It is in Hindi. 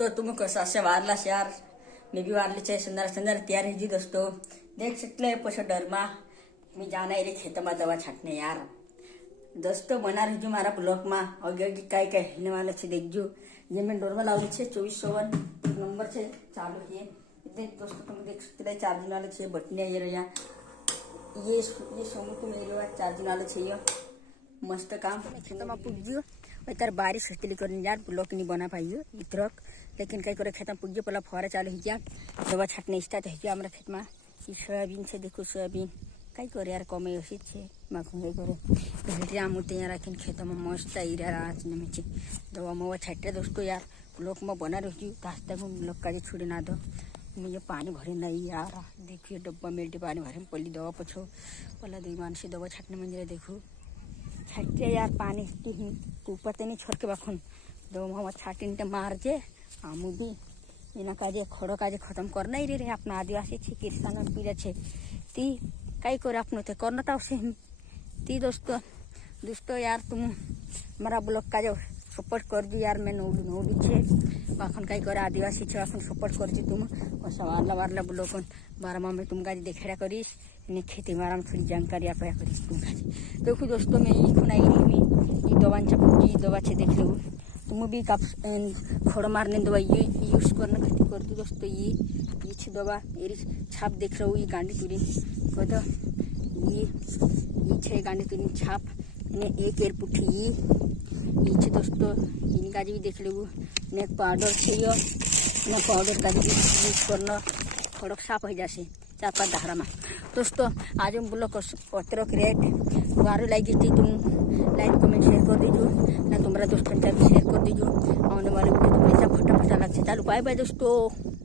दोस्तों तुम कसा से वारला यार मैं भी वारले चाहिए सुंदर सुंदर तैयार है जी दोस्तों। देख सकते हैं पछो डर मा मैं जाना है रे खेत में दवा छाटने यार। दोस्तों बना रही मारा ब्लॉक में आगे काय काय हिलने वाले छे देखजो। ये मैं डोर में लावली छे 2451 नंबर छे चालू किए। देख दोस्तों तुम देख सकते हैं चार्जिंग वाले छे बटने ये रहा ये सोमू को मेरे चार्जिंग वाले छे ये मस्त काम खेत में पुग्यो तर बारिश होती कर यार ब्लॉक नहीं बना पाइयो इतरक लेकिन कई करे खेत में पुग्यो पहला फुहारा चालू हो दवा छाटने स्टार्ट हो गया हमारा खेत में सोयाबीन से देखो सोयाबीन कई करे यार कमे उसी छे माखूँ कई करे भेटिया मुते यार आखिन खेत में मस्त इरा रात में दवा मवा छाटे दोस्तों यार ब्लॉक में बना रही रास्ता को ब्लॉक का छुड़े ना दो मुझे पानी भरे नहीं यार। देखिए डब्बा मेल्टी पानी भरे पहली दवा पछो पहला दुई मान से दवा छाटने मंदिर देखो छाटे यार पानी ऊपर ते नहीं छोड़ के बाखुन दो हम छाटिन मार जे आमू भी इना काजे खड़ो काजे खत्म करना ही रे अपना आदिवासी छे किसान पीड़ा छे ती कई करे अपनो ते करना था उसे ती दोस्तों यार तुम हमारा ब्लॉक का जो सपोर्ट कर दी यार मैं नौडी छे बाखन कई करे आदिवासी छे बाखन सपोर्ट कर दी तुम और सवारला वारला ब्लॉक बारह में तुम काजे देखेड़ा करीस ने खेती में आराम थोड़ी जानकारी आपया करीस तुम काजे देखो दोस्तों मैं ये खुनाई रही दवा चपी दवा छे देख लो तुम भी काप खड़ मारने दवा ये यूज करना खेती कर दो दोस्तों ये छे दवा ये छाप देख रहे हो ये गांडी तुरी कद ये छे गांडी तुरी छाप ने एक एर पुठी ये छे दोस्तों इनका भी देख लो ने पाउडर छे ये ने पाउडर का भी यूज करना खड़क साफ हो जासे 4-5 धारा में दोस्तों आज हम ब्लॉग पत्र क्रिएट गारो लाइक तुम लाइक कमेंट शेयर कर दीजिए ना तुम्हारा दोस्तों शेयर कर दीजिए आने वाले वीडियो तुम्हें फटाफट लग से चालू बाय बाय दोस्तों।